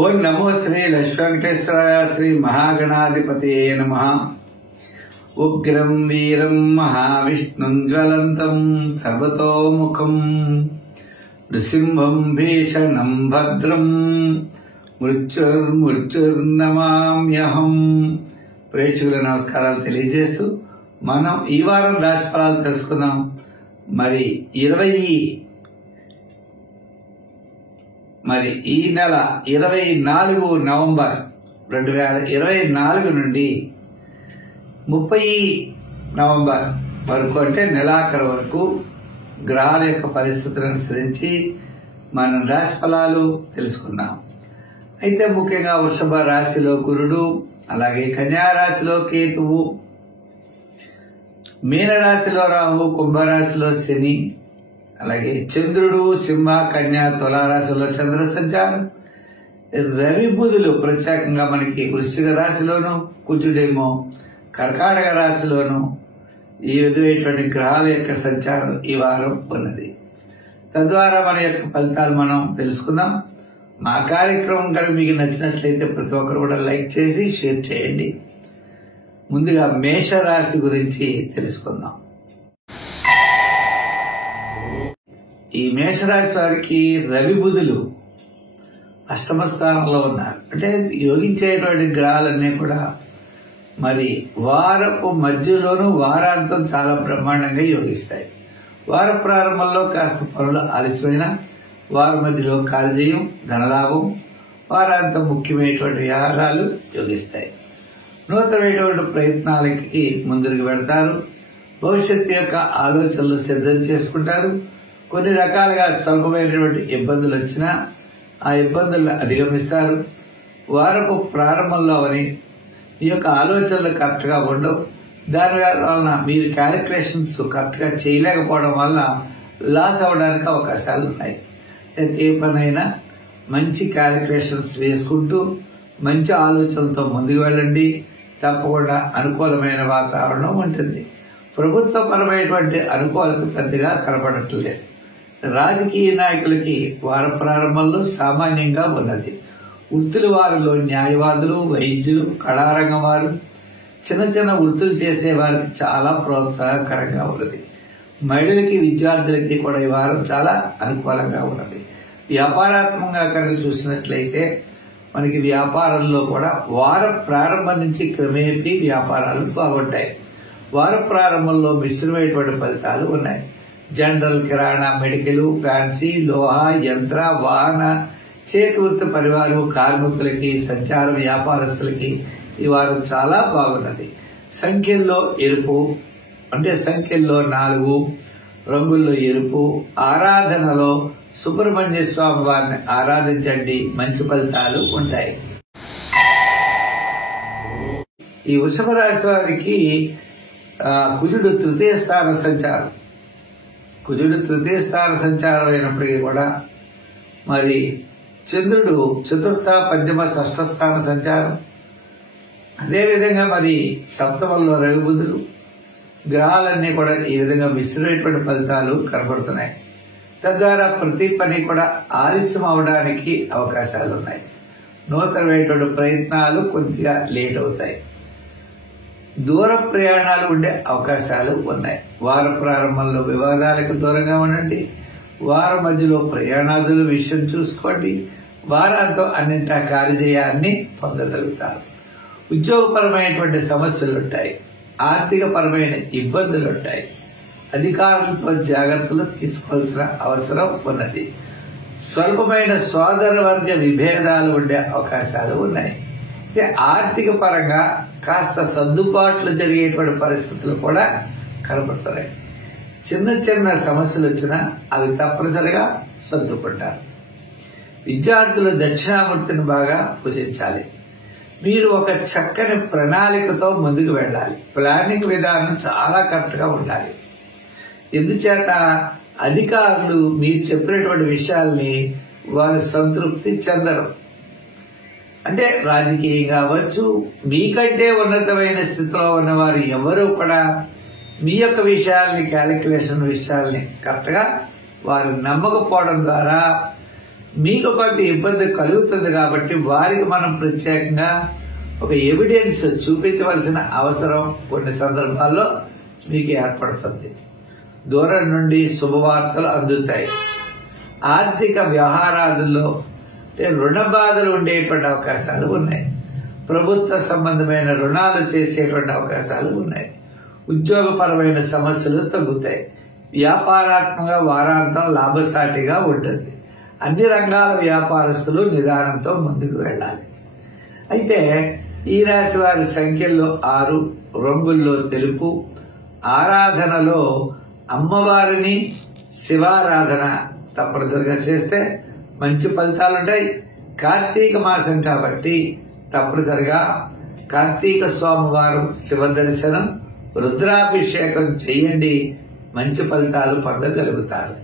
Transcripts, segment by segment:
ఓం నమో శ్రీ లక్ష్మీవేంకటేశ్వరాయ శ్రీ మహాగణాధిపతయే నమః. ఉగ్రం వీరం మహావిష్ణుం జ్వలంతం సర్వతోముఖం నృసింహం భీషణం భద్రం మృత్యుర్నమామ్యహం. ప్రేక్షకుల నమస్కారాలు తెలియజేస్తూ మనం ఈ వారం రాశి ఫలాలు తెలుసుకుందాం. ఈ నెల 24 నవంబర్ 2024 నుండి 30 నవంబర్ వరకు, అంటే నెలాఖరు వరకు గ్రహాల యొక్క పరిస్థితులను అనుసరించి మనం రాశి ఫలాలు తెలుసుకున్నాం. అయితే ముఖ్యంగా వృషభ రాశిలో గురుడు, అలాగే కన్యా రాశిలో కేతువు, మీనరాశిలో రాహు, కుంభరాశిలో శని, అలాగే చంద్రుడు సింహ, కన్యా, తులారాశిలో చంద్ర సంచారం, రవి బుధులు ప్రత్యేకంగా మనకి వృశ్చిక రాశిలోను, కుజుడేమో కర్కాటక రాశిలోను ఈ విధమైనటువంటి గ్రహాల యొక్క సంచారం ఈ వారం ఉన్నది. తద్వారా మన యొక్క ఫలితాలు మనం తెలుసుకుందాం. మా కార్యక్రమం కనుక మీకు నచ్చినట్లయితే ప్రతి ఒక్కరు కూడా లైక్ చేసి షేర్ చేయండి. ముందుగా మేషరాశి గురించి తెలుసుకుందాం. ఈ మేషరాశి వారికి రవి బుధులు అష్టమ స్థానంలో ఉన్నారు. అంటే యోగించేటువంటి గ్రహాలన్నీ కూడా వారపు మధ్యలోనూ వారాంతం చాలా బ్రహ్మాండంగా యోగిస్తాయి. వార ప్రారంభంలో కాస్త పనులు ఆలస్యమైన, వారి మధ్యలో కార్యజయం, ధనలాభం, వారాంతం ముఖ్యమైనటువంటి వ్యవహారాలు యోగిస్తాయి. నూతనమైనటువంటి ప్రయత్నాలకి ముందుకు వెళ్తారు. భవిష్యత్తు యొక్క ఆలోచనలు సిద్ధం చేసుకుంటారు. కొన్ని రకాలుగా స్వల్పమైనటువంటి ఇబ్బందులు వచ్చినా ఆ ఇబ్బందులను అధిగమిస్తారు. వారపు ప్రారంభంలో ఈ యొక్క ఆలోచనలు కరెక్ట్ గా ఉండవు. దాని వలన మీరు క్యాలిక్యులేషన్స్ కరెక్ట్ గా చేయలేకపోవడం వల్ల లాస్ అవడానికి అవకాశాలు ఉన్నాయి. ఏ పనైనా మంచి క్యాలిక్యులేషన్స్ వేసుకుంటూ మంచి ఆలోచనలతో ముందుకు వెళ్ళండి. తప్పకుండా అనుకూలమైన వాతావరణం ఉంటుంది. ప్రభుత్వపరమైనటువంటి అనుకూలత పెద్దగా కనపడట్లేదు. రాజకీయ నాయకులకి వార ప్రారంభంలో సామాన్యంగా ఉన్నది. వృత్తుల వారిలో న్యాయవాదులు, వైద్యులు, కళారంగం వారు, చిన్న చిన్న వృత్తులు చేసే వారికి చాలా ప్రోత్సాహకరంగా ఉన్నది. మహిళలకి, విద్యార్థులకి కూడా ఈ వారం చాలా అనుకూలంగా ఉన్నది. వ్యాపారాత్మకంగా కనుక చూసినట్లయితే మనకి వ్యాపారంలో కూడా వార ప్రారంభం నుంచి క్రమేపీ వ్యాపారాలు బాగుంటాయి. వార ప్రారంభంలో మిశ్రమైనటువంటి ఫలితాలు ఉన్నాయి. జనరల్, కిరాణా, మెడికల్, ఫ్యాన్సీ, లోహ, యంత్ర, వాహన, చేతి వృత్తి పరివారం, కార్మికులకి, సంచార వ్యాపారస్తులకి ఈ వారం చాలా బాగున్నది. సంఖ్యల్లో ఎరుపు, అంటే సంఖ్యల్లో 4, రంగుల్లో ఎరుపు. ఆరాధనలో సుబ్రహ్మణ్య స్వామి వారిని ఆరాధించండి, మంచి ఫలితాలు ఉంటాయి. ఈ వృషభ రాశి వారికి కుజుడు తృతీయ స్థాన సంచారం. కుజుడు తృతీయ స్థాన సంచారం అయినప్పటికీ కూడా చంద్రుడు చతుర్థ, పంచమ, షష్ఠ స్థాన సంచారం. అదేవిధంగా సప్తమంలో రవి బుధులు, గ్రహాలన్నీ కూడా ఈ విధంగా మిశ్రమైనటువంటి ఫలితాలు కనబడుతున్నాయి. తద్వారా ప్రతి పని కూడా ఆలస్యం అవడానికి అవకాశాలు ఉన్నాయి. నూతనమైనటువంటి ప్రయత్నాలు కొద్దిగా లేట్ అవుతాయి. దూర ప్రయాణాలు ఉండే అవకాశాలు ఉన్నాయి. వార ప్రారంభంలో వివాదాలకు దూరంగా ఉండండి. వారం మధ్యలో ప్రయాణాదుల విషయం చూసుకోండి. వారాంతం అన్నింటా కార్యజయాన్ని పొందగలుగుతారు. ఉద్యోగపరమైనటువంటి సమస్యలు ఉంటాయి. ఆర్థిక పరమైన ఇబ్బందులు ఉంటాయి. అధికారులతో జాగ్రత్తలు తీసుకోవాల్సిన అవసరం ఉన్నది. స్వల్పమైన సోదర వర్గ విభేదాలు ఉండే అవకాశాలు ఉన్నాయి. ఆర్థిక పరంగా కాస్త సర్దుబాట్లు జరిగేటువంటి పరిస్థితులు కూడా కనబడుతున్నాయి. చిన్న చిన్న సమస్యలు వచ్చినా అవి తప్పనిసరిగా సర్దుకుంటారు. విద్యార్థులు దక్షిణామూర్తిని బాగా పూజించాలి. మీరు ఒక చక్కని ప్రణాళికతో ముందుకు వెళ్ళాలి. ప్లానింగ్ విధానం చాలా కరెక్ట్ గా ఉండాలి. ఎందుచేత అధికారులు మీరు చెప్పినటువంటి విషయాల్ని వారి సంతృప్తి చెందరు. అంటే రాజకీయం కావచ్చు, మీకంటే ఉన్నతమైన స్థితిలో ఉన్నవారు ఎవరూ కూడా మీ యొక్క విషయాల్ని, క్యాలిక్యులేషన్ విషయాల్ని కరెక్ట్ గా వారు నమ్మకపోవడం ద్వారా మీకు కొంత ఇబ్బంది కలుగుతుంది కాబట్టి వారికి మనం ప్రత్యేకంగా ఒక ఎవిడెన్స్ చూపించవలసిన అవసరం కొన్ని సందర్భాల్లో మీకు ఏర్పడుతుంది. దూరం నుండి శుభవార్తలు అందుతాయి. ఆర్థిక వ్యవహారాలలో రుణ బాధలు ఉండేటువంటి అవకాశాలు ఉన్నాయి. ప్రభుత్వ సంబంధమైన రుణాలు చేసేటువంటి అవకాశాలు ఉన్నాయి. ఉద్యోగపరమైన సమస్యలు తగ్గుతాయి. వ్యాపారాత్మక వారాంతం లాభసాటిగా ఉంటుంది. అన్ని రంగాల వ్యాపారస్తులు నిదానంతో ముందుకు వెళ్ళాలి. అయితే ఈ రాశి వారి సంఖ్యల్లో 6, రంగుల్లో తెలుపు, ఆరాధనలో అమ్మవారిని శివారాధన తప్పనిసరిగా చేస్తే మంచి ఫలితాలుంటాయి. కార్తీక మాసం కాబట్టి తప్పనిసరిగా కార్తీక సోమవారం శివ దర్శనం, రుద్రాభిషేకం చేయండి. మంచి ఫలితాలు పొందగలుగుతారు.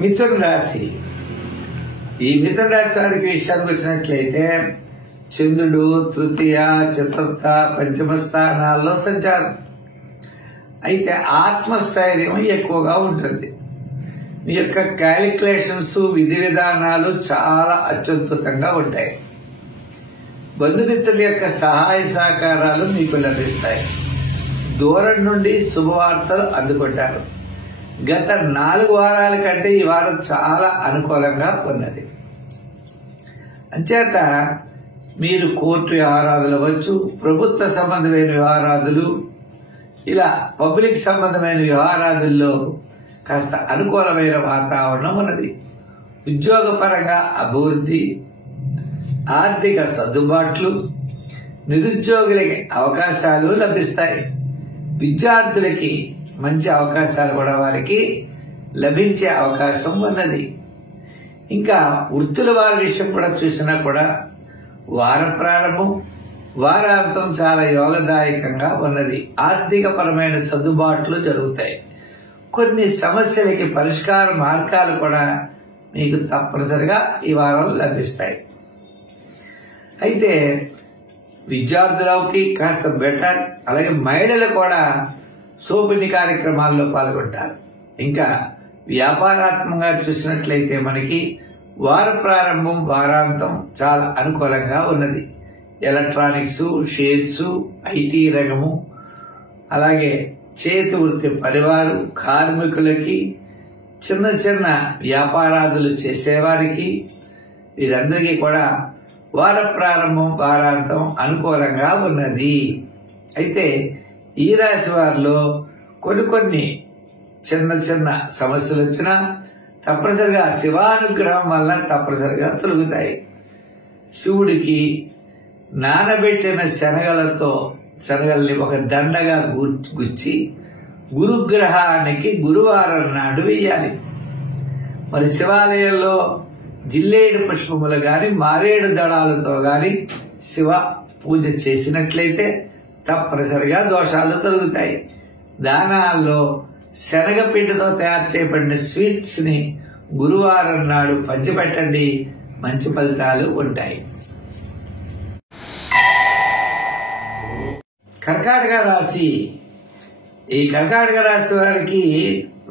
మిథున రాశి. ఈ మిథున రాశి వారికి విషయానికి వచ్చినట్లయితే చంద్రుడు తృతీయ, చతుర్థ, పంచమ స్థానాల్లో సంచారం. అయితే ఆత్మస్థైర్యం ఎక్కువగా ఉంటుంది. మీ యొక్క క్యాలిక్యులేషన్స్, విధి విధానాలు చాలా అత్యద్భుతంగా ఉంటాయి. బంధుమిత్రుల యొక్క సహాయ సహకారాలు మీకు లభిస్తాయి. దూరం నుండి శుభవార్తలు అందుకుంటారు. గత 4 వారాల కంటే ఈ వారం చాలా అనుకూలంగా ఉన్నది. అంచేత మీరు కోర్టు వ్యవహారాలు అవ్వచ్చు, ప్రభుత్వ సంబంధమైన వ్యవహారాలు, ఇలా పబ్లిక్ సంబంధమైన వ్యవహారాల్లో కాస్త అనుకూలమైన వాతావరణం ఉన్నది. ఉద్యోగపరంగా అభివృద్ధి, ఆర్థిక సర్దుబాట్లు, నిరుద్యోగులకి అవకాశాలు లభిస్తాయి. విద్యార్థులకి మంచి అవకాశాలు కూడా వారికి లభించే అవకాశం ఉన్నది. ఇంకా వృత్తుల వారి విషయం కూడా చూసినా కూడా వార ప్రారంభం, వారాంతం చాలా యోగదాయకంగా ఉన్నది. ఆర్థిక పరమైన సర్దుబాట్లు జరుగుతాయి. కొన్ని సమస్యలకి పరిష్కార మార్గాలు కూడా మీకు తప్పనిసరిగా ఈ వారం లభిస్తాయి. అయితే విద్యార్థులకి కాస్త బెటర్, అలాగే మహిళలు కూడా శోభని కార్యక్రమాల్లో పాల్గొంటారు. ఇంకా వ్యాపారాత్మకంగా చూసినట్లయితే మనకి వార ప్రారంభం, వారాంతం చాలా అనుకూలంగా ఉన్నది. ఎలక్ట్రానిక్స్, షేర్స్, ఐటీ రంగము, అలాగే చేతి వృత్తి పరివారు, కార్మికులకి, చిన్న చిన్న వ్యాపారాదులు చేసేవారికి, వీరందరికీ కూడా వార ప్రారంభం, వారాంతం అనుకూలంగా ఉన్నది. అయితే ఈ రాశి వారిలో కొన్ని చిన్న చిన్న సమస్యలు వచ్చినా తప్పనిసరిగా శివానుగ్రహం వల్ల తప్పనిసరిగా తొలగుతాయి. శివుడికి నానబెట్టిన శనగల్ని ఒక దండగా గుచ్చి గురుగ్రహానికి గురువారం నాడు వేయాలి. మరి శివాలయంలో జిల్లేడు పుష్పములు గాని, మారేడు దళాలతో గాని శివ పూజ చేసినట్లయితే తప్పనిసరిగా దోషాలు తొలగుతాయి. దానాల్లో శనగపిండితో తయారు చేయబడిన స్వీట్స్ ని గురువారం నాడు పంచిపెట్టండి. మంచి ఫలితాలు ఉంటాయి. కర్కాటక రాశి. ఈ కర్కాటక రాశి వారికి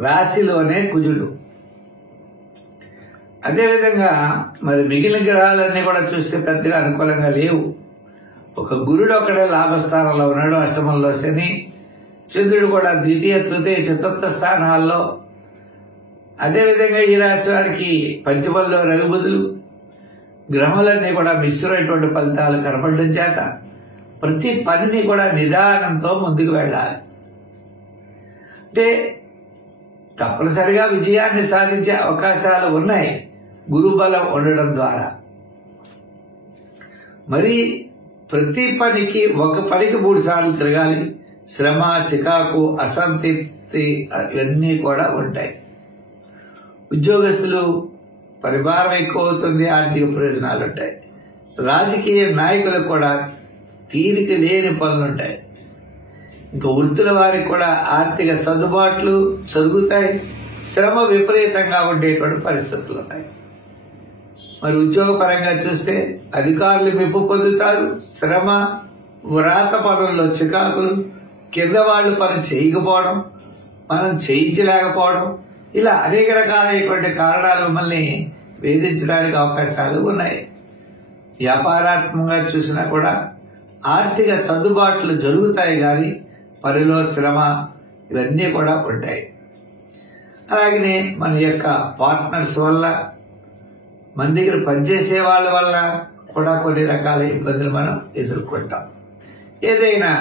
రాశిలోనే కుజుడు. అదేవిధంగా మరి మిగిలిన గ్రహాలన్నీ కూడా చూస్తే పెద్దగా అనుకూలంగా లేవు. ఒక గురుడు ఒకడే లాభస్థానంలో ఉన్నాడు, అష్టమంలో శని. చంద్రుడు కూడా ద్వితీయ, తృతీయ, చతుర్థ స్థానాల్లో. అదేవిధంగా ఈ రాశి వారికి పంచమంలో రఘుబుధులు. గ్రహములన్నీ కూడా మిశ్రమైనటువంటి ఫలితాలు కనపడడం చేత ప్రతి పనిని కూడా నిదానంతో ముందుకు వెళ్ళాలి. అంటే తప్పనిసరిగా విజయాన్ని సాధించే అవకాశాలు ఉన్నాయి గురుబలం ఉండడం ద్వారా. మరి ప్రతి పనికి ఒక పనికి 3 సార్లు తిరగాలి. శ్రమ, చికాకు, అసంతృప్తి ఇవన్నీ కూడా ఉంటాయి. ఉద్యోగస్తులు పరిభారం ఎక్కువ అవుతుంది, ఆర్థిక ప్రయోజనాలు ఉంటాయి. రాజకీయ నాయకులకు కూడా తీరిక లేని పనులుంటాయి. ఇంకా వృత్తుల వారికి కూడా ఆర్థిక సర్దుబాట్లు జరుగుతాయి. శ్రమ విపరీతంగా ఉండేటువంటి పరిస్థితులు ఉన్నాయి. మరి ఉద్యోగపరంగా చూస్తే అధికారులు మెప్పు పొందుతారు. శ్రమ, వ్రాత పనుల్లో చికాకులు, కింద వాళ్ళు పని చేయకపోవడం, మనం చేయించలేకపోవడం, ఇలా అనేక రకాలైనటువంటి కారణాలు మిమ్మల్ని వేధించడానికి అవకాశాలు ఉన్నాయి. వ్యాపారాత్మకంగా చూసినా కూడా ఆర్థిక సర్దుబాట్లు జరుగుతాయి, కానీ పనిలో శ్రమ ఇవన్నీ కూడా ఉంటాయి. అలాగనే మన యొక్క పార్ట్నర్స్ వల్ల, మన దగ్గర పనిచేసే వాళ్ళ వల్ల కూడా కొన్ని రకాల ఇబ్బందులు మనం ఎదుర్కొంటాం. ఏదైనా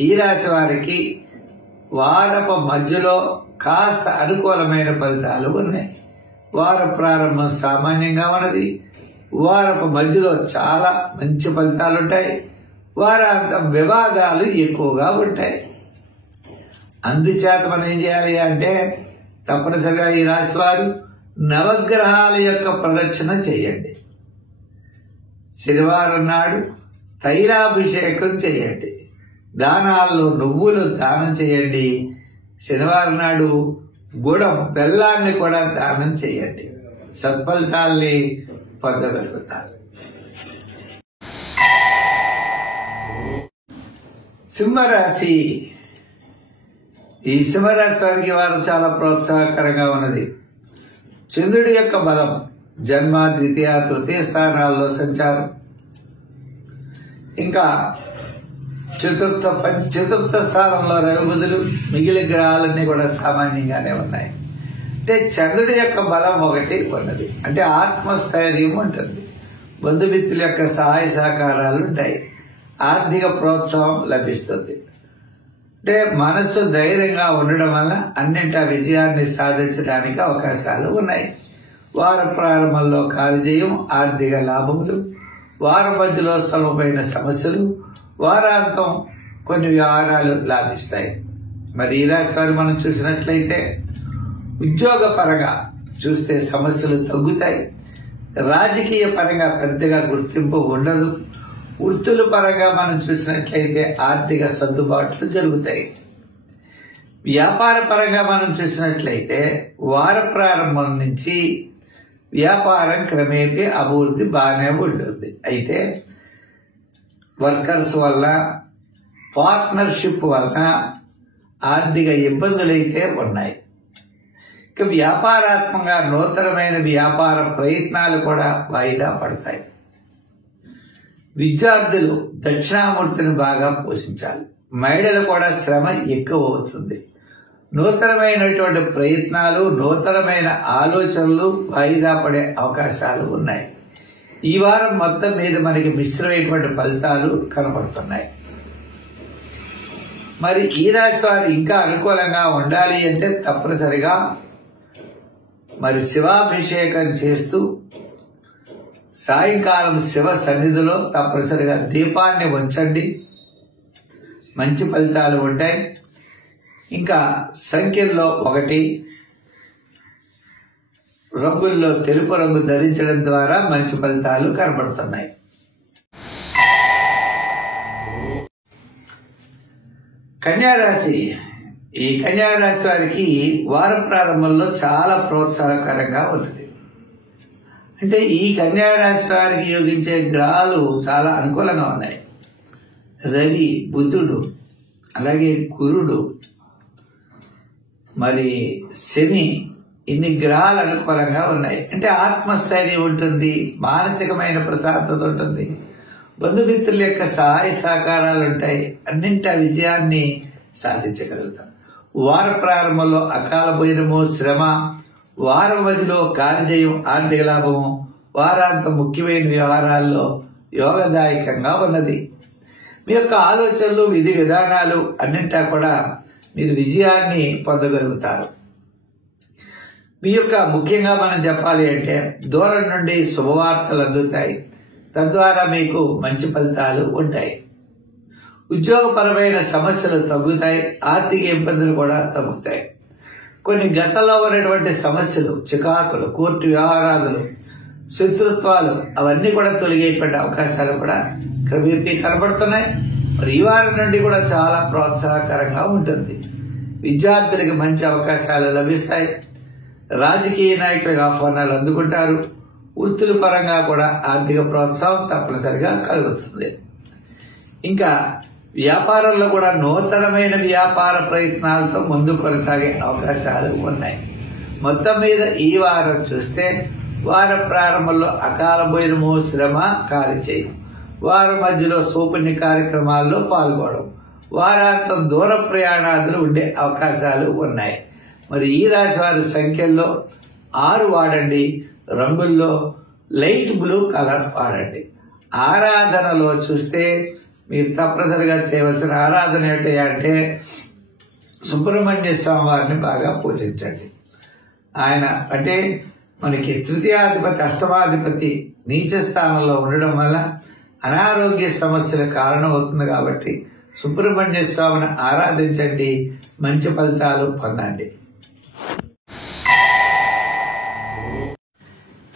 ఈ రాశి వారికి వారపు మధ్యలో కాస్త అనుకూలమైన ఫలితాలు ఉన్నాయి. వార ప్రారంభం సామాన్యంగా ఉన్నది. వారపు మధ్యలో చాలా మంచి ఫలితాలు ఉంటాయి. వారాంతం వివాదాలు ఎక్కువగా ఉంటాయి. అందుచేత మనం ఏం చేయాలి అంటే తప్పనిసరిగా ఈ రాశి వారు నవగ్రహాల యొక్క ప్రదక్షిణ చేయండి. శనివారం నాడు తైలాభిషేకం చేయండి. దానాల్లో నువ్వులు దానం చేయండి. శనివారం నాడు గుడం బెల్లాన్ని కూడా దానం చేయండి. సత్ఫలితాల్ని పొందగలుగుతారు. సింహరాశి. ఈ సింహరాశి వారికి వారు చాలా ప్రోత్సాహకరంగా ఉన్నది. చంద్రుడి యొక్క బలం జన్మ, ద్వితీయ, తృతీయ స్థానాల్లో సంచారం, ఇంకా చతుర్థ స్థానంలో రవిబుధులు, మిగిలిన గ్రహాలన్నీ కూడా సామాన్యంగానే ఉన్నాయి. అంటే చంద్రుడి యొక్క బలం ఒకటి ఉన్నది. అంటే ఆత్మస్థైర్యం ఉంటుంది. బంధుమిత్రుల యొక్క సహాయ సహకారాలు ఉంటాయి. ఆర్థిక ప్రోత్సాహం లభిస్తుంది. అంటే మనస్సు ధైర్యంగా ఉండడం వల్ల అన్నింటా విజయాన్ని సాధించడానికి అవకాశాలు ఉన్నాయి. వార ప్రారంభంలో కార్యజయం, ఆర్థిక లాభములు, వార మధ్యలో సులభమైన సమస్యలు, వారాంతం కొన్ని వ్యవహారాలు లాభిస్తాయి. మరి ఈ రాశి వారు మనం చూసినట్లయితే ఉద్యోగ పరంగా చూస్తే సమస్యలు తగ్గుతాయి. రాజకీయ పరంగా పెద్దగా గుర్తింపు ఉండదు. వృత్తుల పరంగా మనం చూసినట్లయితే ఆర్థిక సర్దుబాట్లు జరుగుతాయి. వ్యాపార పరంగా మనం చూసినట్లయితే వార ప్రారంభం నుంచి వ్యాపారం క్రమేపీ అభివృద్ధి బాగానే ఉంటుంది. అయితే వర్కర్స్ వల్ల, పార్ట్నర్షిప్ వల్ల ఆర్థిక ఇబ్బందులైతే ఉన్నాయి. ఇక వ్యాపారాత్మకంగా నూతనమైన వ్యాపార ప్రయత్నాలు కూడా వాయిదా పడతాయి. విద్యార్థులు దక్షిణామూర్తిని బాగా పోషించాలి. మహిళలు కూడా శ్రమ ఎక్కువ అవుతుంది. నూతనమైనటువంటి ప్రయత్నాలు, నూతనమైన ఆలోచనలు వాయిదా పడే అవకాశాలు ఉన్నాయి. ఈ వారం మొత్తం మీద మనకి మిశ్రమైనటువంటి ఫలితాలు కనబడుతున్నాయి. మరి ఈ రాశి వారు ఇంకా అనుకూలంగా ఉండాలి అంటే తప్పనిసరిగా మరి శివాభిషేకం చేస్తూ సాయంకాలం శివ సన్నిధిలో తప్పనిసరిగా దీపాన్ని ఉంచండి. మంచి ఫలితాలు ఉంటాయి. ఇంకా సంఖ్యల్లో 1, రంగుల్లో తెలుపు రంగు ధరించడం ద్వారా మంచి ఫలితాలు కనబడుతున్నాయి. కన్యారాశి. ఈ కన్యారాశి వారికి వార ప్రారంభంలో చాలా ప్రోత్సాహకరంగా ఉంటుంది. అంటే ఈ కన్యారాశి వారికి యోగించే గ్రహాలు చాలా అనుకూలంగా ఉన్నాయి. రవి, బుధుడు, అలాగే గురుడు, మరి శని, ఇన్ని గ్రహాలు అనుకూలంగా ఉన్నాయి. అంటే ఆత్మస్థైర్యం ఉంటుంది, మానసికమైన ప్రశాంతత ఉంటుంది, బంధుమిత్రుల యొక్క సహాయ సహకారాలు ఉంటాయి. అన్నింటి విజయాన్ని సాధించగలుగుతాం. వార ప్రారంభంలో అకాల భోజనము, శ్రమ, వారం మధ్యలో కార్యజయం, ఆర్థిక లాభము, వారాంతం ముఖ్యమైన వ్యవహారాల్లో యోగదాయకంగా ఉన్నది. మీ యొక్క ఆలోచనలు, విధి విధానాలు అన్నింటా కూడా మీరు విజయాన్ని పొందగలుగుతారు. మీ యొక్క ముఖ్యంగా మనం చెప్పాలి అంటే దూరం నుండి శుభవార్తలు అందుతాయి. తద్వారా మీకు మంచి ఫలితాలు ఉంటాయి. ఉద్యోగపరమైన సమస్యలు తగ్గుతాయి. ఆర్థిక ఇబ్బందులు కూడా తగ్గుతాయి. కొన్ని గతంలో ఉన్నటువంటి సమస్యలు, చికాకులు, కోర్టు వ్యవహారాలు, శత్రుత్వాలు అవన్నీ కూడా తొలగేటువంటి అవకాశాలు కూడా క్రమేపీ కనబడుతున్నాయి. మరి ఈ వారం నుండి కూడా చాలా ప్రోత్సాహకరంగా ఉంటుంది. విద్యార్థులకు మంచి అవకాశాలు లభిస్తాయి. రాజకీయ నాయకులకు ఆహ్వానాలు అందుకుంటారు. వృత్తుల పరంగా కూడా ఆర్థిక ప్రోత్సాహం తప్పనిసరిగా కలుగుతుంది. ఇంకా వ్యాపారంలో కూడా నూతనమైన వ్యాపార ప్రయత్నాలతో ముందు కొనసాగే అవకాశాలు ఉన్నాయి. మొత్తం మీద ఈ వారం చూస్తే వార ప్రారంభంలో అకాల భోజనము, శ్రమ, కార్యచేయం, వారం మధ్యలో సూపుణ్య కార్యక్రమాల్లో పాల్గొనడం, వారాంతం దూర ప్రయాణాలు ఉండే అవకాశాలు ఉన్నాయి. మరి ఈ రాశి వారి సంఖ్యల్లో 6 వాడండి. రంగుల్లో లైట్ బ్లూ కలర్ వాడండి. ఆరాధనలో చూస్తే మీరు తప్పనిసరిగా చేయవలసిన ఆరాధన ఏంటంటే సుబ్రహ్మణ్య స్వామి వారిని బాగా పూజించండి. ఆయన అంటే మనకి తృతీయాధిపతి, అష్టమాధిపతి నీచ స్థానంలో ఉండడం వల్ల అనారోగ్య సమస్యల కారణం అవుతుంది. కాబట్టి సుబ్రహ్మణ్య స్వామిని ఆరాధించండి, మంచి ఫలితాలు పొందండి.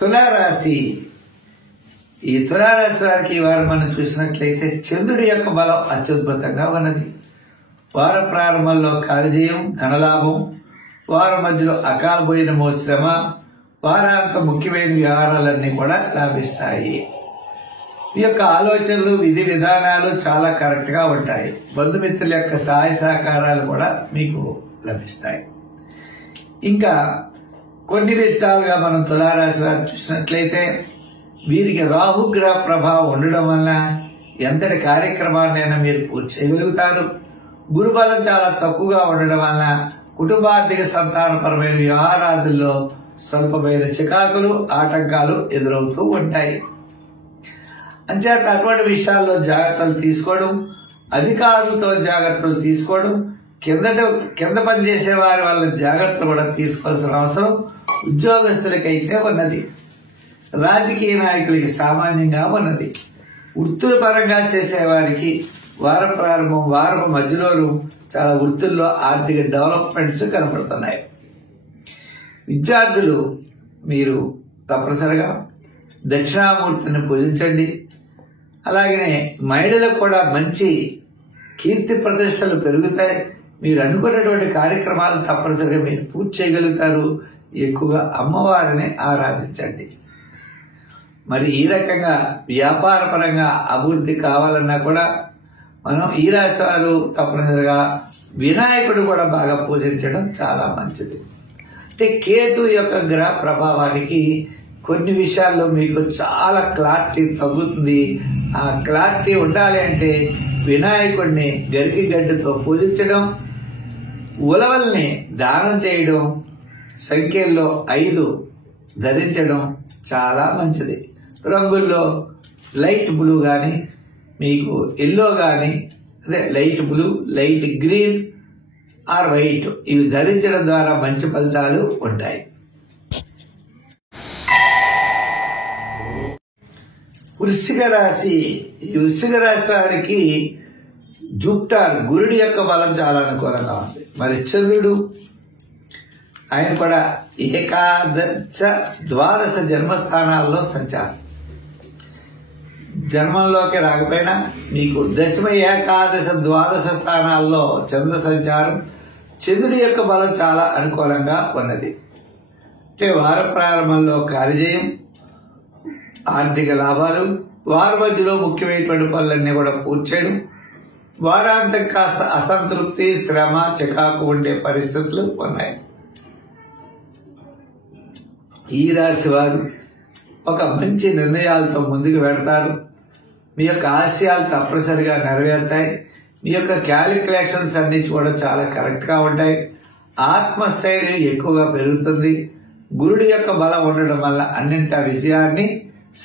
తులారాశి. ఈ తులారాశి వారికి ఈ వారం మనం చూసినట్లయితే చంద్రుడి యొక్క బలం అత్యద్భుతంగా ఉన్నది. వార ప్రారంభంలో కార్యజయం, ధనలాభం, వారం మధ్యలో అకాల భోజనము, శ్రమ, వారాంత ముఖ్యమైన వ్యవహారాలన్నీ కూడా లాభిస్తాయి. ఈ యొక్క ఆలోచనలు, విధి విధానాలు చాలా కరెక్ట్ గా ఉంటాయి. బంధుమిత్రుల యొక్క సహాయ సహకారాలు కూడా మీకు లభిస్తాయి. ఇంకా కొన్ని విధాలుగా మనం తులారాశి వారు చూసినట్లయితే వీరికి రాహుగ్రహ ప్రభావం ఉండడం వల్ల ఎంతటి కార్యక్రమాన్నైనా మీరు పూర్తి చేయగలుగుతారు. గురుబలం చాలా తక్కువగా ఉండడం వల్ల కుటుంబార్థిక సంతానపరమైన వ్యవహారాదుల్లో స్వల్పమైన చికాకులు, ఆటంకాలు ఎదురవుతూ ఉంటాయి. అంచేత అటువంటి విషయాల్లో జాగ్రత్తలు తీసుకోవడం, అధికారులతో జాగ్రత్తలు తీసుకోవడం, కింద పనిచేసే వారి వల్ల జాగ్రత్తలు కూడా తీసుకోవాల్సిన అవసరం ఉద్యోగస్తులకైతే ఉన్నది. రాజకీయ నాయకులకి సామాన్యంగా ఉన్నది. వృత్తుల పరంగా చేసేవారికి వార ప్రారంభం, వారం మధ్యలోనూ చాలా వృత్తుల్లో ఆర్థిక డెవలప్మెంట్స్ కనపడుతున్నాయి. విద్యార్థులు మీరు తప్పనిసరిగా దక్షిణామూర్తిని పూజించండి. అలాగనే మహిళలకు కూడా మంచి కీర్తి ప్రతిష్టలు పెరుగుతాయి. మీరు అనుకున్నటువంటి కార్యక్రమాలు తప్పనిసరిగా మీరు పూర్తి చేయగలుగుతారు. ఎక్కువగా అమ్మవారిని ఆరాధించండి. మరి ఈ రకంగా వ్యాపార పరంగా అభివృద్ధి కావాలన్నా కూడా మనం ఈ రాశి వారు తప్పనిసరిగా వినాయకుడు కూడా బాగా పూజించడం చాలా మంచిది. అంటే కేతు యొక్క గ్రహ ప్రభావానికి కొన్ని విషయాల్లో మీకు చాలా క్లారిటీ తగ్గుతుంది. ఆ క్లారిటీ ఉండాలి అంటే వినాయకుడిని గరికి గడ్డతో పూజించడం, ఉలవల్ని దానం చేయడం, సంఖ్యల్లో 5 ధరించడం చాలా మంచిది. రంగుల్లో లైట్ బ్లూ గాని, మీకు ఎల్లో గాని, అదే light blue, light green are white ఇవి ధరించడం ద్వారా మంచి ఫలితాలు ఉంటాయి. వృశ్చిక రాశి. ఈ వృశ్చిక రాశి వారికి జూపిటర్ గురుడి యొక్క బలం చాలా అనుకూలంగా ఉంది. మరి చంద్రుడు ఆయన కూడా ఏకాదశ, ద్వాదశ జన్మస్థానాల్లో సంచారం. జన్మంలోకి రాకపోయినా మీకు దశమ, ఏకాదశ, ద్వాదశ స్థానాల్లో చంద్ర సంచారం, చంద్రుడి యొక్క బలం చాలా అనుకూలంగా ఉన్నది. అంటే వార ప్రారంభంలో కార్యజయం, ఆర్థిక లాభాలు, వార మధ్యలో ముఖ్యమైనటువంటి పనులన్నీ కూడా పూర్తి చేయడం, వారాంతం కాస్త అసంతృప్తి, శ్రమ, చికాకు ఉండే పరిస్థితులు ఉన్నాయి. ఈ రాశి వారు ఒక మంచి నిర్ణయాలతో ముందుకు వెడతారు. మీ యొక్క ఆశయాలు తప్పనిసరిగా నెరవేరుతాయి. మీ యొక్క క్యాలిక్యులేషన్స్ అన్ని కూడా చాలా కరెక్ట్ గా ఉంటాయి. ఆత్మస్థైర్యం ఎక్కువగా పెరుగుతుంది. గురుడి యొక్క బలం ఉండడం వల్ల అన్నింటా విజయాన్ని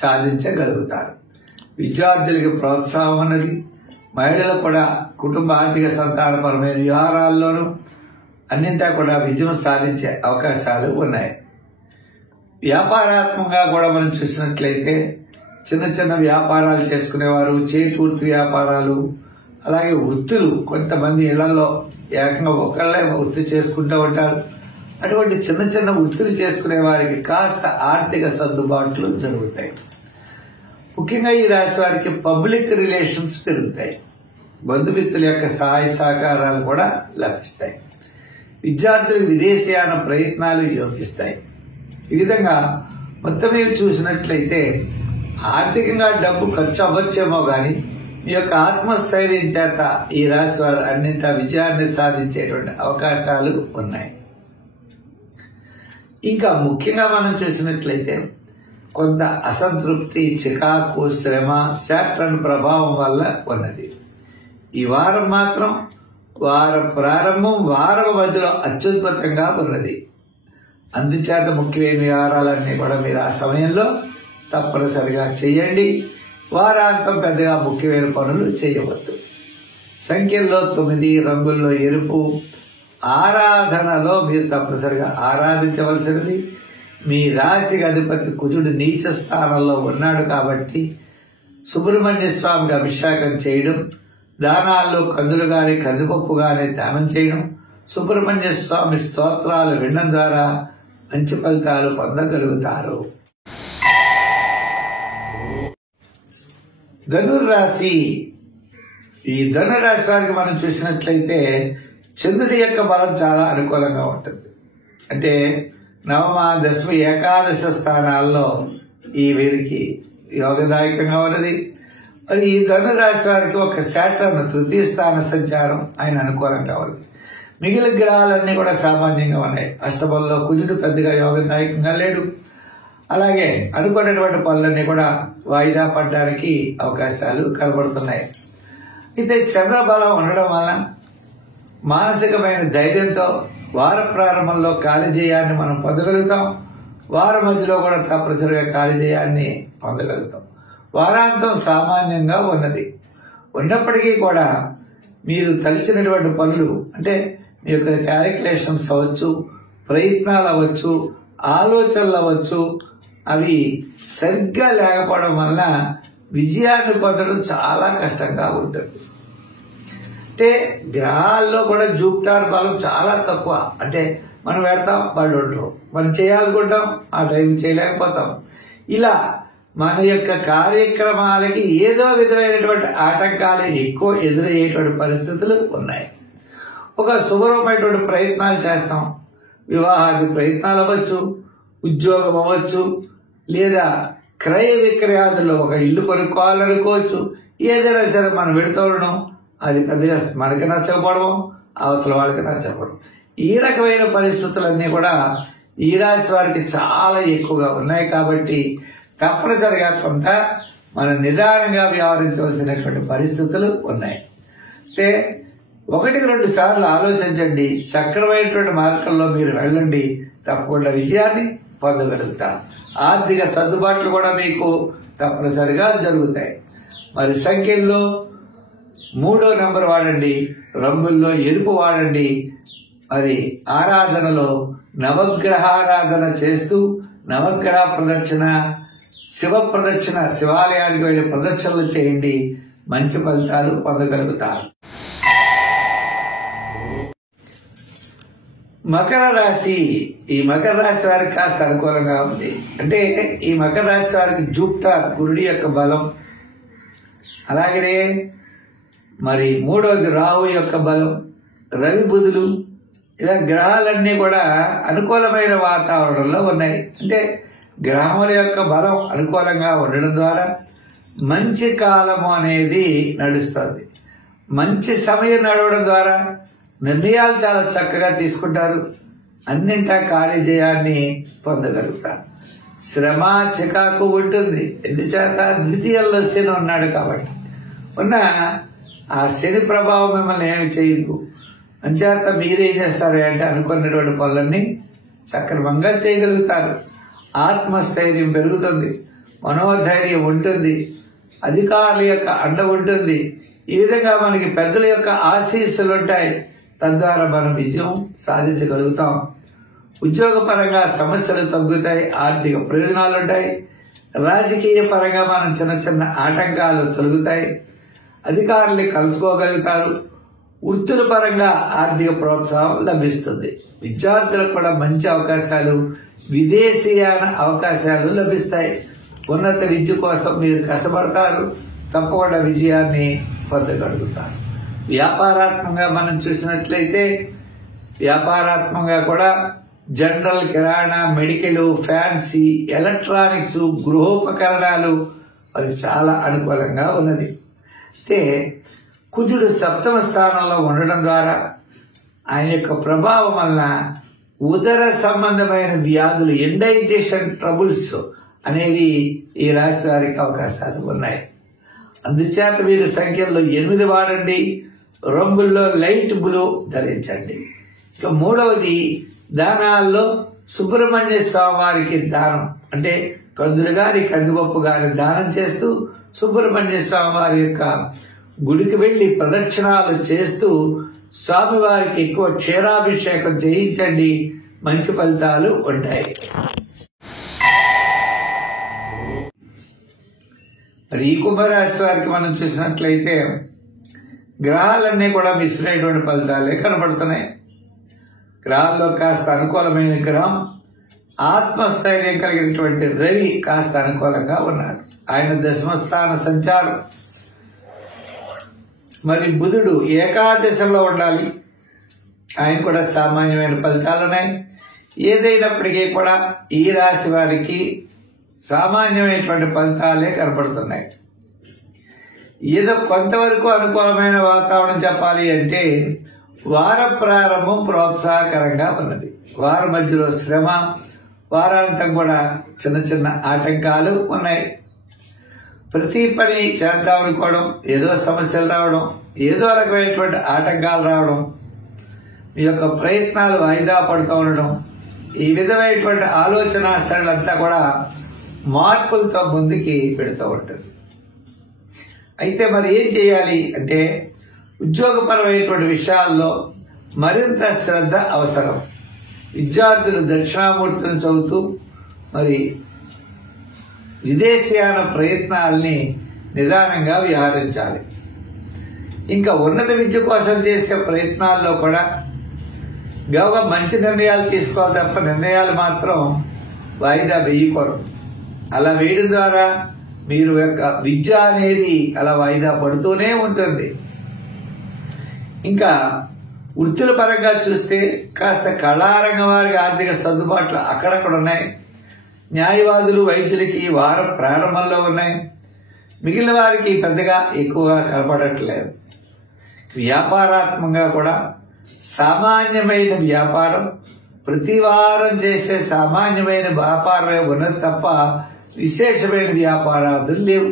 సాధించగలుగుతారు. విద్యార్థులకి ప్రోత్సాహం ఉన్నది. మహిళలు కూడా కుటుంబ ఆర్థిక సంతానపరమైన వ్యవహారాల్లోనూ అన్నింటా కూడా విజయం సాధించే అవకాశాలు ఉన్నాయి. వ్యాపారాత్మకంగా కూడా మనం చూసినట్లయితే చిన్న చిన్న వ్యాపారాలు చేసుకునేవారు, చేతి వృత్తి వ్యాపారాలు, అలాగే వృత్తులు, కొంతమంది ఇళ్లలో ఏకంగా ఒకళ్ళే వృత్తి చేసుకుంటూ ఉంటారు. అటువంటి చిన్న చిన్న వృత్తులు చేసుకునే వారికి కాస్త ఆర్థిక సర్దుబాట్లు జరుగుతాయి. ముఖ్యంగా ఈ రాశి వారికి పబ్లిక్ రిలేషన్స్ పెరుగుతాయి. బంధుమిత్రుల యొక్క సహాయ సహకారాలు కూడా లభిస్తాయి. విద్యార్థులకు విదేశీయాన ప్రయత్నాలు యోగిస్తాయి. ఈ విధంగా మొత్తం మీరు చూసినట్లయితే ఆర్థికంగా డబ్బు ఖర్చు అవ్వచ్చేమో గాని మీ యొక్క ఆత్మస్థైర్యం చేత ఈ రాశి వారు అన్నింటా విజయాన్ని సాధించేటువంటి అవకాశాలు ఉన్నాయి. ఇంకా ముఖ్యంగా మనం చూసినట్లయితే కొంత అసంతృప్తి, చికాకు, శ్రమ, శాట్రన్ ప్రభావం వల్ల ఉన్నది. ఈ వారం మాత్రం వార ప్రారంభం వారం మధ్యలో అత్యద్భుతంగా ఉన్నది. అందుచేత ముఖ్యమైన వ్యవహారాలన్నీ కూడా మీరు ఆ సమయంలో తప్పనిసరిగా చేయండి. వారాంతం పెద్దగా ముఖ్యమైన పనులు చేయవద్దు. సంఖ్యల్లో 9, రంగుల్లో ఎరుపు. ఆరాధనలో మీరు తప్పనిసరిగా ఆరాధించవలసినది. మీ రాశికి అధిపతి కుజుడు నీచ స్థానంలో ఉన్నాడు కాబట్టి సుబ్రహ్మణ్య స్వామికి అభిషేకం చేయడం, దానాల్లో కందులు గాని కందిపప్పు గాని దానం చేయడం, సుబ్రహ్మణ్య స్వామి స్తోత్రాలు వినడం ద్వారా మంచి ఫలితాలు పొందగలుగుతారు. ధనుర్రాశి. ఈ ధనురాశి వారికి మనం చూసినట్లయితే చంద్రుడి యొక్క బలం చాలా అనుకూలంగా ఉంటుంది. అంటే నవమ, దశమ, ఏకాదశ స్థానాల్లో ఈ వీరికి యోగదాయకంగా ఉన్నది. మరి ఈ ధనురాశి వారికి ఒక శాటర్న్ తృతీయ స్థాన సంచారం ఆయన అనుకూలంగా ఉంది. మిగిలిన గ్రహాలన్నీ కూడా సామాన్యంగా ఉన్నాయి. అష్టమంలో కుజుడు పెద్దగా యోగదాయకంగా లేడు. అలాగే అనుకున్నటువంటి పనులన్నీ కూడా వాయిదా పడడానికి అవకాశాలు కనబడుతున్నాయి. అయితే చంద్రబలం ఉండడం వలన మానసికమైన ధైర్యంతో వార ప్రారంభంలో కార్యజయాన్ని మనం పొందగలుగుతాం. వారం మధ్యలో కూడా తప్పనిసరిగా కార్యజయాన్ని పొందగలుగుతాం. వారాంతం సామాన్యంగా ఉన్నప్పటికీ కూడా మీరు తలిచినటువంటి పనులు, అంటే మీ యొక్క క్యాలిక్యులేషన్స్ అవ్వచ్చు, ప్రయత్నాలు అవ్వచ్చు, ఆలోచనలు అవ్వచ్చు, అవి సరిగ్గా లేకపోవడం వలన విజయాన్ని పొందడం చాలా కష్టంగా ఉంటుంది. అంటే గ్రహాల్లో కూడా జూపిటర్ బలం చాలా తక్కువ. అంటే మనం పెడతాం, వాళ్ళు ఉండరు. మనం చేయాలనుకుంటాం, ఆ టైం చేయలేకపోతాం. ఇలా మన యొక్క కార్యక్రమాలకి ఏదో విధమైనటువంటి ఆటంకాలు ఎక్కువ ఎదురయ్యేటువంటి పరిస్థితులు ఉన్నాయి. ఒక శుభ్రమైనటువంటి ప్రయత్నాలు చేస్తాం. వివాహాది ప్రయత్నాలు అవ్వచ్చు, ఉద్యోగం అవ్వచ్చు, లేదా క్రయ విక్రయాదుల్లో ఒక ఇల్లు కొనుక్కోవాలనుకోవచ్చు. ఏదైనా సరే మనం వెళుతూ ఉండడం, అది పెద్దగా మనకి నచ్చకపోవడం, అవతల వాళ్ళకి నచ్చకపోవడం, ఈ రకమైన పరిస్థితులన్నీ కూడా ఈ రాశి వారికి చాలా ఎక్కువగా ఉన్నాయి. కాబట్టి తప్పనిసరిగా కొంత మనం నిదానంగా వ్యవహరించవలసినటువంటి పరిస్థితులు ఉన్నాయి. అంటే 1-2 సార్లు ఆలోచించండి. సక్రమైనటువంటి మార్గంలో మీరు వెళ్ళండి, తప్పకుండా విజయాన్ని పొందగలుగుతారు. ఆర్థిక సర్దుబాట్లు కూడా మీకు తప్పనిసరిగా జరుగుతాయి. మరి సంఖ్యల్లో 3వ నంబర్ వాడండి, రంగుల్లో ఎరుపు వాడండి. మరి ఆరాధనలో నవగ్రహారాధన చేస్తూ నవగ్రహ ప్రదక్షిణ, శివ ప్రదక్షిణ, శివాలయానికి వెళ్లి ప్రదక్షిణలు చేయండి, మంచి ఫలితాలు పొందగలుగుతారు. మకర రాశి. ఈ మకర రాశి వారికి కాస్త అనుకూలంగా ఉంది. అంటే ఈ మకర రాశి వారికి జూపిటర్ గురుడి యొక్క బలం, అలాగనే మరి 3వది రాహు యొక్క బలం, రవి, బుధులు, ఇలా గ్రహాలన్నీ కూడా అనుకూలమైన వాతావరణంలో ఉన్నాయి. అంటే గ్రహముల యొక్క బలం అనుకూలంగా ఉండడం ద్వారా మంచి కాలము అనేది నడుస్తుంది. మంచి సమయం నడవడం ద్వారా నిర్ణయాలు చాలా చక్కగా తీసుకుంటారు. అన్నింటా కార్యజయాన్ని పొందగలుగుతారు. శ్రమ, చికాకు ఉంటుంది. ఎందుచేత ద్వితీయంలో శని ఉన్నాడు కాబట్టి. ఆ శని ప్రభావం మిమ్మల్ని ఏమి చేయదు. అంచేత మీరేం చేస్తారు అంటే అనుకున్నటువంటి పనులన్నీ సక్రమంగా చేయగలుగుతారు. ఆత్మస్థైర్యం పెరుగుతుంది, మనోధైర్యం ఉంటుంది, అధికారుల యొక్క అండ ఉంటుంది. ఈ విధంగా మనకి పెద్దల యొక్క ఆశీస్సులు ఉంటాయి. తద్వారా మనం విజయం సాధించగలుగుతాం. ఉద్యోగపరంగా సమస్యలు తగ్గుతాయి, ఆర్థిక ప్రయోజనాలు ఉంటాయి. రాజకీయ పరంగా మనం చిన్న చిన్న ఆటంకాలు తొలగుతాయి. అధికారుల్ని కలుసుకోగలుగుతారు. వృత్తుల పరంగా ఆర్థిక ప్రోత్సాహం లభిస్తుంది. విద్యార్థులకు కూడా మంచి అవకాశాలు, విదేశీయాన అవకాశాలు లభిస్తాయి. ఉన్నత విద్య కోసం మీరు కష్టపడతారు, తప్పకుండా విజయాన్ని పొందగలుగుతారు. వ్యాపారాత్మకంగా మనం చూసినట్లయితే వ్యాపారాత్మకంగా కూడా జనరల్, కిరాణా, మెడికల్, ఫ్యాన్సీ, ఎలక్ట్రానిక్స్, గృహోపకరణాలు అది చాలా అనుకూలంగా ఉన్నది. అయితే కుజుడు 7వ స్థానంలో ఉండడం ద్వారా ఆయన యొక్క ప్రభావం వలన ఉదర సంబంధమైన వ్యాధులు, ఇండైజెషన్ ట్రబుల్స్ అనేవి ఈ రాశి వారికి అవకాశాలు ఉన్నాయి. అందుచేత మీరు సంఖ్యల్లో 8 వాడండి. రంగుల్లో లైట్ బ్లూ ధరించండి. ఇక మూడవది, దానాల్లో సుబ్రహ్మణ్య స్వామి వారికి దానం అంటే కందులు గాని కందిపప్పు గాని దానం చేస్తూ సుబ్రహ్మణ్య స్వామి వారి యొక్క గుడికి వెళ్లి ప్రదక్షిణాలు చేస్తూ స్వామివారికి ఎక్కువ క్షీరాభిషేకం చేయించండి. మంచి ఫలితాలు ఉంటాయి. మరి ఈ కుంభరాశి వారికి మనం చూసినట్లయితే గ్రహాలన్నీ కూడా మిశ్రమైనటువంటి ఫలితాలే కనబడుతున్నాయి. గ్రహాల్లో కాస్త అనుకూలమైన గ్రహం ఆత్మస్థైర్యం కలిగినటువంటి రవి కాస్త అనుకూలంగా ఉన్నాడు. ఆయన దశమస్థాన సంచారం. మరి బుధుడు ఏకాదశంలో ఉండాలి. ఆయన కూడా సామాన్యమైన ఫలితాలున్నాయి. ఏదైనప్పటికీ కూడా ఈ రాశి వారికి సామాన్యమైనటువంటి ఫలితాలే కనపడుతున్నాయి. ఏదో కొంతవరకు అనుకూలమైన వాతావరణం చెప్పాలి అంటే వార ప్రారంభం ప్రోత్సాహకరంగా ఉన్నది. వారం మధ్యలో శ్రమ, వారాంతం కూడా చిన్న చిన్న ఆటంకాలు ఉన్నాయి. ప్రతి పని చేద్దామనుకోవడం, ఏదో సమస్యలు రావడం, ఏదో రకమైనటువంటి ఆటంకాలు రావడం, మీ యొక్క ప్రయత్నాలు వాయిదా పడుతూ ఉండడం, ఈ విధమైనటువంటి ఆలోచన సరళంతా కూడా మార్పులతో ముందుకి పెడుతూ ఉంటుంది. అయితే మరి ఏం చేయాలి అంటే ఉద్యోగపరమైనటువంటి విషయాల్లో మరింత శ్రద్ధ అవసరం. విద్యార్థులు దక్షిణామూర్తిని చదువుతూ మరి విదేశీయాన ప్రయత్నాల్ని నిదానంగా వ్యవహరించాలి. ఇంకా ఉన్నత విద్య కోసం చేసే ప్రయత్నాల్లో కూడా గౌగా మంచి నిర్ణయాలు తీసుకోవాలి తప్ప నిర్ణయాలు మాత్రం వాయిదా వేయకూడదు. అలా వేయడం ద్వారా మీరు యొక్క విద్య అనేది అలా వాయిదా పడుతూనే ఉంటుంది. ఇంకా వృత్తుల పరంగా చూస్తే కాస్త కళారంగం వారికి ఆర్థిక సర్దుబాట్లు అక్కడక్కడ ఉన్నాయి. న్యాయవాదులు, వైద్యులకి వారం ప్రారంభంలో ఉన్నాయి. మిగిలిన వారికి పెద్దగా ఎక్కువగా కనపడట్లేదు. వ్యాపారాత్మకంగా కూడా సామాన్యమైన వ్యాపారం, ప్రతి వారం చేసే సామాన్యమైన వ్యాపారమే ఉన్నది తప్ప విశేషమైన వ్యాపారాలు లేవు.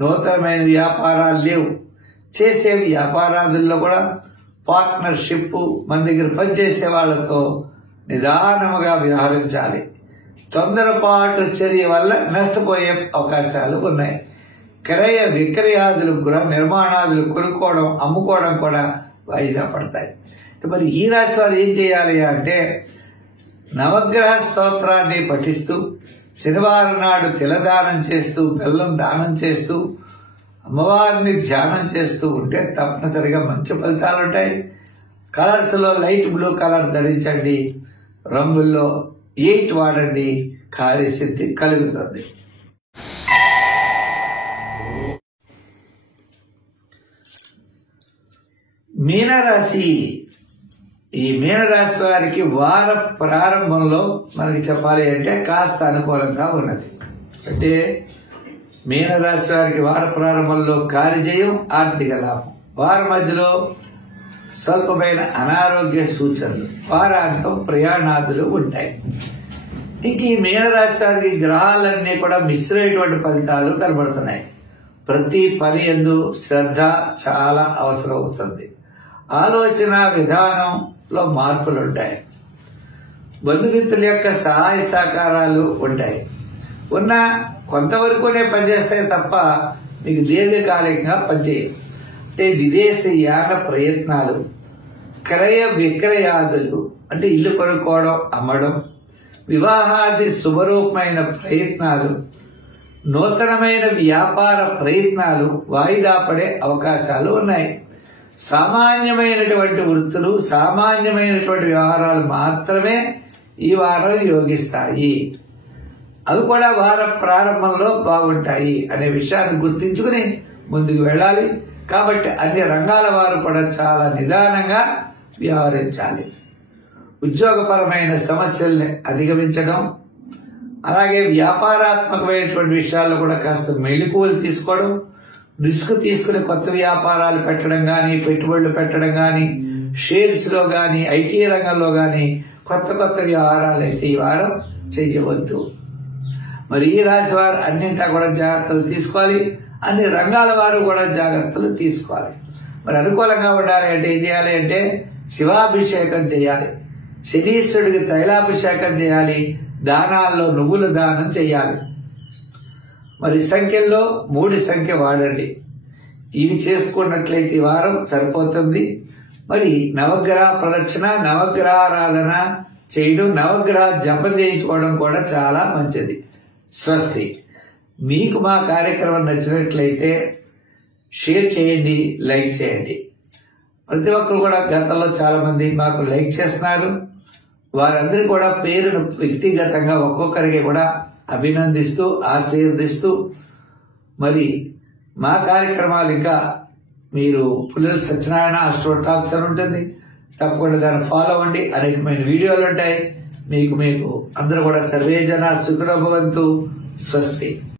నూతనమైన వ్యాపారాలు లేవు. చేసే వ్యాపారాదుల్లో కూడా పార్ట్నర్షిప్, మన దగ్గర పనిచేసే వాళ్లతో నిదానముగా వ్యవహరించాలి. తొందరపాటు చర్య వల్ల నష్టపోయే అవకాశాలు ఉన్నాయి. క్రయ విక్రయాదులు, గృహ నిర్మాణాదులు కొనుక్కోవడం, అమ్ముకోవడం కూడా వాయిదా పడతాయి. మరి ఈ రాశి వారు ఏం చేయాలి అంటే నవగ్రహ స్తోత్రాన్ని పఠిస్తూ, శనివారం నాడు తిలదానం చేస్తూ, బెల్లం దానం చేస్తూ, అమ్మవారిని ధ్యానం చేస్తూ ఉంటే తప్పనిసరిగా మంచి ఫలితాలు ఉంటాయి. కలర్స్ లో లైట్ బ్లూ కలర్ ధరించండి. రంగుల్లో 8 వాడండి. కార్యసిద్ధి కలుగుతుంది. మీనరాశి. ఈ మీనరాశి వారికి వార ప్రారంభంలో మనకి చెప్పాలి అంటే కాస్త అనుకూలంగా ఉన్నది. అంటే మీనరాశి వారికి వార ప్రారంభంలో కార్యజయం, ఆర్థిక లాభం. వారం మధ్యలో స్వల్పమైన అనారోగ్య సూచనలు, వారాంతం ప్రయాణాదులు ఉంటాయి. ఇంక ఈ మీనరాశి వారికి గ్రహాలన్నీ కూడా మిశ్రమైనటువంటి ఫలితాలు కనబడుతున్నాయి. ప్రతి పని యందు శ్రద్ధ చాలా అవసరం అవుతుంది. ఆలోచన విధానంలో మార్పులుంటాయి. బంధుమిత్రుల యొక్క సహాయ సహకారాలు ఉంటాయి. ఉన్న కొంతవరకునే పనిచేస్తాయి తప్ప మీకు దీర్ఘకాలికంగా పనిచేయవు. అంటే విదేశీయాన ప్రయత్నాలు, క్రయ విక్రయాదులు అంటే ఇల్లు కొనుక్కోవడం, అమ్మడం, వివాహాది శుభరూపమైన ప్రయత్నాలు, నూతనమైన వ్యాపార ప్రయత్నాలు వాయిదా పడే అవకాశాలు ఉన్నాయి. సామాన్యమైనటువంటి వృత్తులు, సామాన్యమైనటువంటి వ్యవహారాలు మాత్రమే ఈ వారం యోగిస్తాయి. అవి కూడా వార ప్రారంభంలో బాగుంటాయి అనే విషయాన్ని గుర్తించుకుని ముందుకు వెళ్ళాలి. కాబట్టి అన్ని రంగాల వారు కూడా చాలా నిదానంగా వ్యవహరించాలి. ఉద్యోగపరమైన సమస్యల్ని అధిగమించడం, అలాగే వ్యాపారాత్మకమైనటువంటి విషయాల్లో కూడా కాస్త మెళుకువలు తీసుకోవడం, రిస్క్ తీసుకుని కొత్త వ్యాపారాలు పెట్టడం గాని, పెట్టుబడులు పెట్టడం గాని, షేర్స్ లో గాని, ఐటీ రంగంలో గాని కొత్త కొత్త వ్యవహారాలు అయితే ఈ వారం చేయవద్దు. మరి ఈ రాశి వారు అన్నింటా కూడా జాగ్రత్తలు తీసుకోవాలి, అన్ని రంగాల వారు కూడా జాగ్రత్తలు తీసుకోవాలి. మరి అనుకూలంగా ఉండాలి అంటే ఏం చేయాలి అంటే శివాభిషేకం చేయాలి, శనీశ్వరుడికి తైలాభిషేకం చేయాలి, దానాల్లో నువ్వుల దానం చేయాలి. మరి సంఖ్యల్లో 3 సంఖ్య వాడండి. ఇవి చేసుకున్నట్లయితే ఈ వారం సరిపోతుంది. మరి నవగ్రహ ప్రదక్షిణ, నవగ్రహారాధన చేయడం, నవగ్రహ జపం చేయించుకోవడం కూడా చాలా మంచిది. స్వస్తి. మీకు మా కార్యక్రమం నచ్చినట్లయితే షేర్ చేయండి, లైక్ చేయండి. ప్రతి ఒక్కరు కూడా గతంలో చాలా మంది మాకు లైక్ చేస్తున్నారు. వారందరూ కూడా పేరును వ్యక్తిగతంగా ఒక్కొక్కరికి కూడా అభినందిస్తూ ఆశీర్వదిస్తూ మరి మా కార్యక్రమాలు ఇంకా మీరు పుల్లల సత్యనారాయణ ఆస్ట్రో టాక్స్ అని ఉంటుంది, తప్పకుండా దాన్ని ఫాలో అవ్వండి. అనేకమైన వీడియోలు ఉంటాయి. మీకు అందరూ కూడా సర్వే జన సుఖినో భవంతు. స్వస్తి.